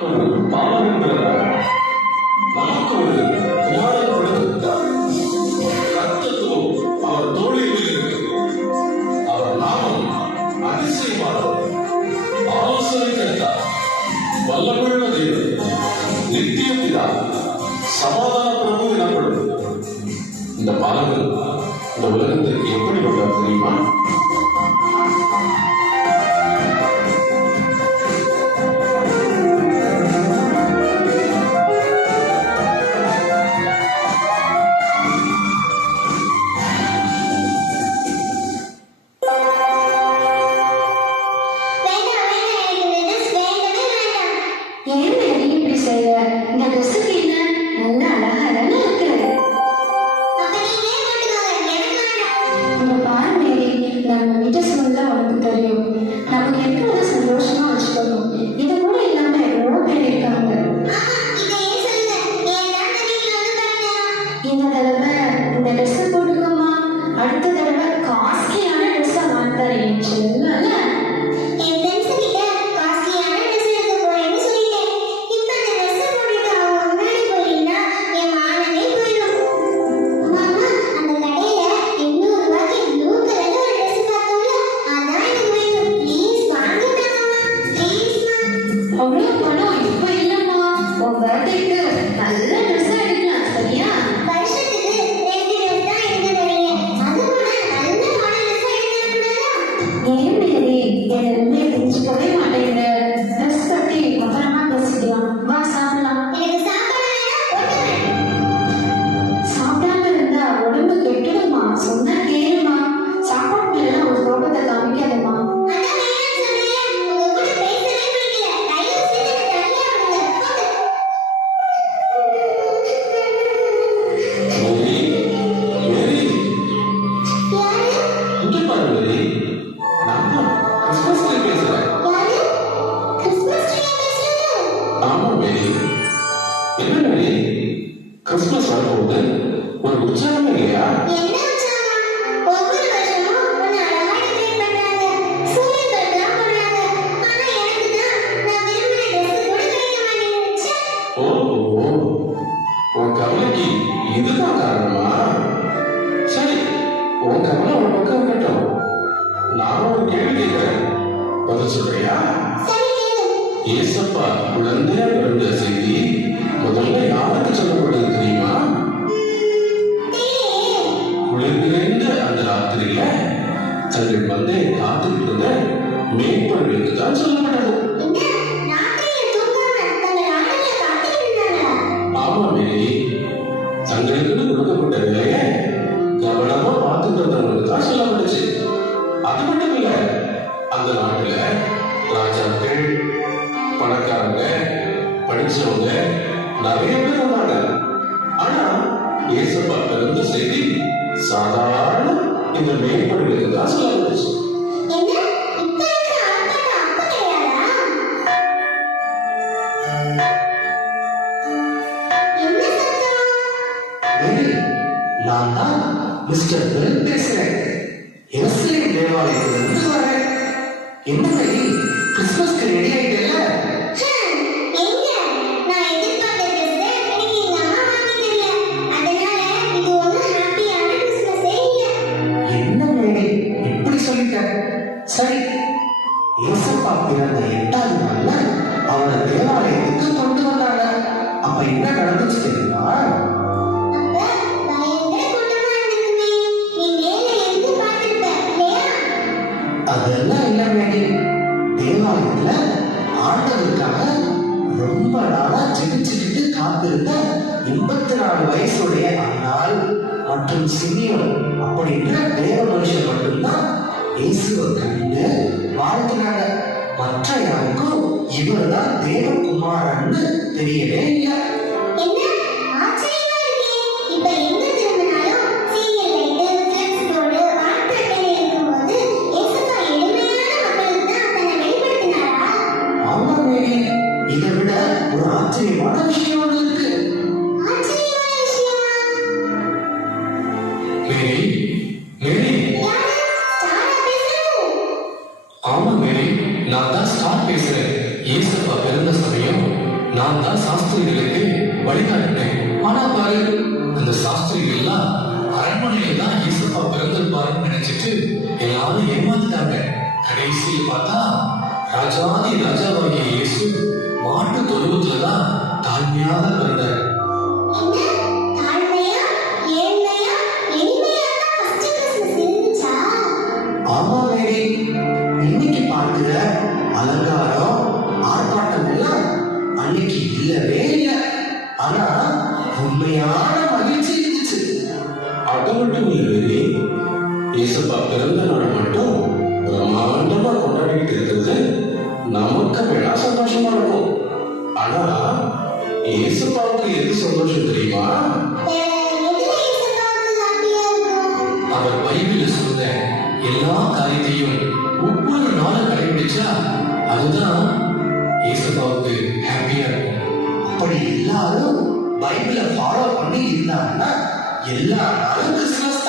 பாவம் என்கிறார். நமக்கு ஒரு குமாரன் கொடுத்திருக்கிறார். கர்த்தத்துவம் அவர் தோளில் இருக்கிறது. அவர் நாமம் அதிசயமானவர், ஆலோசனை கர்த்தர், வல்லமையுள்ள தேவன், நித்திய பிதா, சமாதான பிரபு எனப்படும். இந்த பாலகன் இந்த உலகத்திற்கு எப்படி வந்தார் தெரியுமா? கிறிஸ்துமஸ் வரும்போது ஒரு உற்சாகம் இல்லையா? உன் கவலைக்கு இதுதான் காரணமா? சரி, உன் கவலை ஒரு பக்கம் இருக்கட்டும். நான் ஒரு கேள்வி கேட்கிறேன், பதில் சொல்றியா? ஏசப்பா குழந்தையா பிறந்த செய்தி முதல்ல யாருக்கு சொல்லப்பட்டது தெரியுமா? குளிர் நிறைந்த அந்த ராத்திரியில தங்கள் மந்தையை காத்துக்கிட்டத மேற்பொருளுக்கு தான் சொல்லப்பட்டது. ஆமா மேரி, தங்களுக்கு கொடுக்கப்பட்ட வேலையை கவனமா பார்த்துட்டு வந்தவங்களுக்கு தான் சொல்லப்பட்டுச்சு. அது மட்டும் இல்ல, அந்த நாட்டுல ராஜாக்கள், பணக்காரங்க, படிச்சவங்க நிறைய பேர் வந்தாங்க. ஆனா ஏசப்பா பிறந்த செய்தி சாதாரண இந்த மேற்பொருளுக்கு தான் சொல்லப்பட்டுச்சு. நான் தான் மிஸ்டர் பெல் பேசுறேன். எருசலேம் தேவாலயத்திலிருந்து வரேன். என்ன சரி, கிறிஸ்துமஸ்க்கு ரெடி ஆயிட்டல? என்ன மேரி இப்படி சொல்லிட்ட? சரி, ஏசப்பா பிறந்த 8ஆம் நாள்ல அவரை தேவாலயத்துக்கு கொண்டு வந்தாங்க. அப்ப என்ன நடந்துச்சு தெரியுமா? அதெல்லாம் இல்ல மேரி, தேவாலயத்துல ஆண்டவருக்காக ரொம்ப நாளா ஜெபிச்சுக்கிட்டு காத்திருந்த 84 வயசுடைய அன்னாள் மற்றும் சிமியோன் அப்படின்ற தேவ மனுஷன் மட்டும்தான் இயேசுவை கண்டு வாழ்த்தினாங்க. மற்ற யாருக்கும் இவர் தான் தேவகுமாரன்னு தெரியவே இல்லை. இதை விட ஒரு ஆச்சரியமான விஷயம் ஒன்று இருக்கு. மேரி, மேரி. ஆமா மேரி, நான் தான் ஸ்டார் பேசுறேன். ஏசப்பா பிறந்த சமயம் நான் தான் சாஸ்திரிகளுக்கு வழிகாட்டினேன். ஆனா பாரு, அந்த சாஸ்திரிகள் எல்லாம் அரண்மனையில தான் ஈசப்பா பிறந்திருப்பாருன்னு நினைச்சிட்டு எல்லாரும் ஏமாத்திட்டாங்க. கடைசியில் பார்த்தா ராஜாதி ராஜாவாகிய இயேசு மாட்டு தொழுவத்துலதான் தாழ்மையாக பிறந்தார். ஆமா மேரி, இன்னைக்கு பார்க்கிற அலங்காரம் ஆர்ப்பாட்டம் எல்லாம் அன்னைக்கு இல்லவே இல்லை. ஆனா உண்மையான மகிழ்ச்சி இருந்துச்சு. அது மட்டும் இல்லை, இயேசுப்பா பிறந்த நாள் மட்டும் பிரம்மாண்டமா கொண்டாடிட்டு இருக்கிறது நமக்கு வேணா சந்தோஷமா இருக்கும். ஆனா இயேசுப்பாவுக்கு எது சந்தோஷம் தெரியுமா? அவர் பைபிள் சொன்ன எல்லா காரியத்தையும் ஒவ்வொரு நாளும் கடைபிடிச்சா அதுதான் இயேசுப்பாவுக்கு ஹாப்பியா இருக்கும். அப்படி எல்லாரும் பைபிளை ஃபாலோ பண்ணி இருந்தாங்கன்னா எல்லா நாளும் கிறிஸ்துமஸ்